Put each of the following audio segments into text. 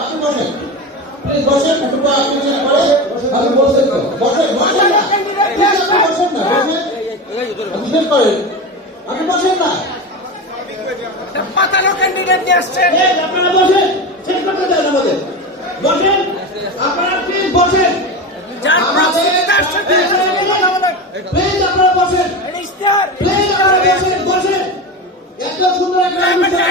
আপনি বসেন, প্লিজ বসেন, একটু আপনি করে আপনি বসেন তো, বসেন বসেন না, বসেন না, বসেন, জিজ্ঞেস করেন, আপনি বসেন না, পাতানো ক্যান্ডিডেট নিয়ে আসছে। আপনারা বসেন, শেষ করতে দেন আমাদের, বসেন, আপনারা প্লিজ বসেন, প্লিজ আপনারা বসেন, প্লিজ আপনারা বসেন, বসেন, এত সুন্দর একটা অনুষ্ঠান,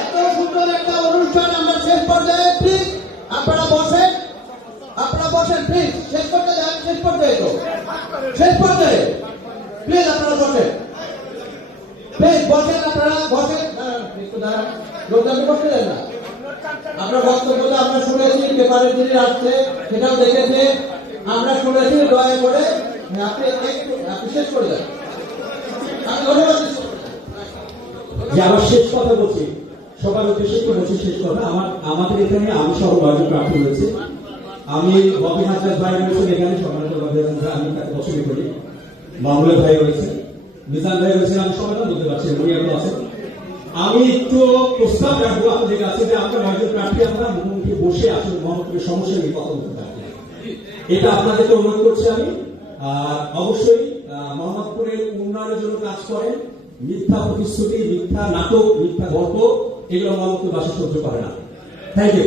এত সুন্দর একটা অনুষ্ঠান আমরা শেষ পর্যায়ে, প্লিজ আপনারা বসেন, প্লিজ শেষ করতে দেন, শেষ পর্যায়ে তো, শেষ পর্যায়ে, প্লিজ আপনারা বসেন, প্লিজ বসেন, আপনারা বসেন, লোকজনকে বসতে দেন না। আমরা বক্তব্যটা আমরা শুনেছি, পেপারের যিনি আসছে সেটাও দেখেছে, আমরা শুনেছি, দয়া করে আপনি শেষ করে দেন। আমি ধন্যবাদ। যে আবার শেষ কথা বলছি, সবার উদ্দেশ্যে তো বলছি শেষ কথা। আমাদের এখানে আমি সহ 9 জন প্রার্থী রয়েছে। আমি ববি হাজার ভাই রয়েছেন এখানে, সম্মানিত ববি হাজার, আমি তাকে পছন্দ করি। মামুলের ভাই রয়েছে, মিজান ভাই রয়েছেন, আমি সবাই বলতে পারছি, উনি এখন আছেন। আমি একটু প্রস্তাব রাখবো আপনাদের কাছে যে আমরা 9 জন প্রার্থী আমরা মুখোমুখি বসে আসলে মোহাম্মদপুরের সমস্যা নিয়ে কথা বলতে পারি, এটা আপনাদেরকে অনুরোধ করছি আমি। অবশ্যই মোহাম্মদপুরের উন্নয়নের জন্য কাজ করেন। মিথ্যা প্রতিশ্রুতি, মিথ্যা নাটক, মিথ্যা গল্প, এগুলো মোহাম্মদপুর বাসা সহ্য করে না। Thank you.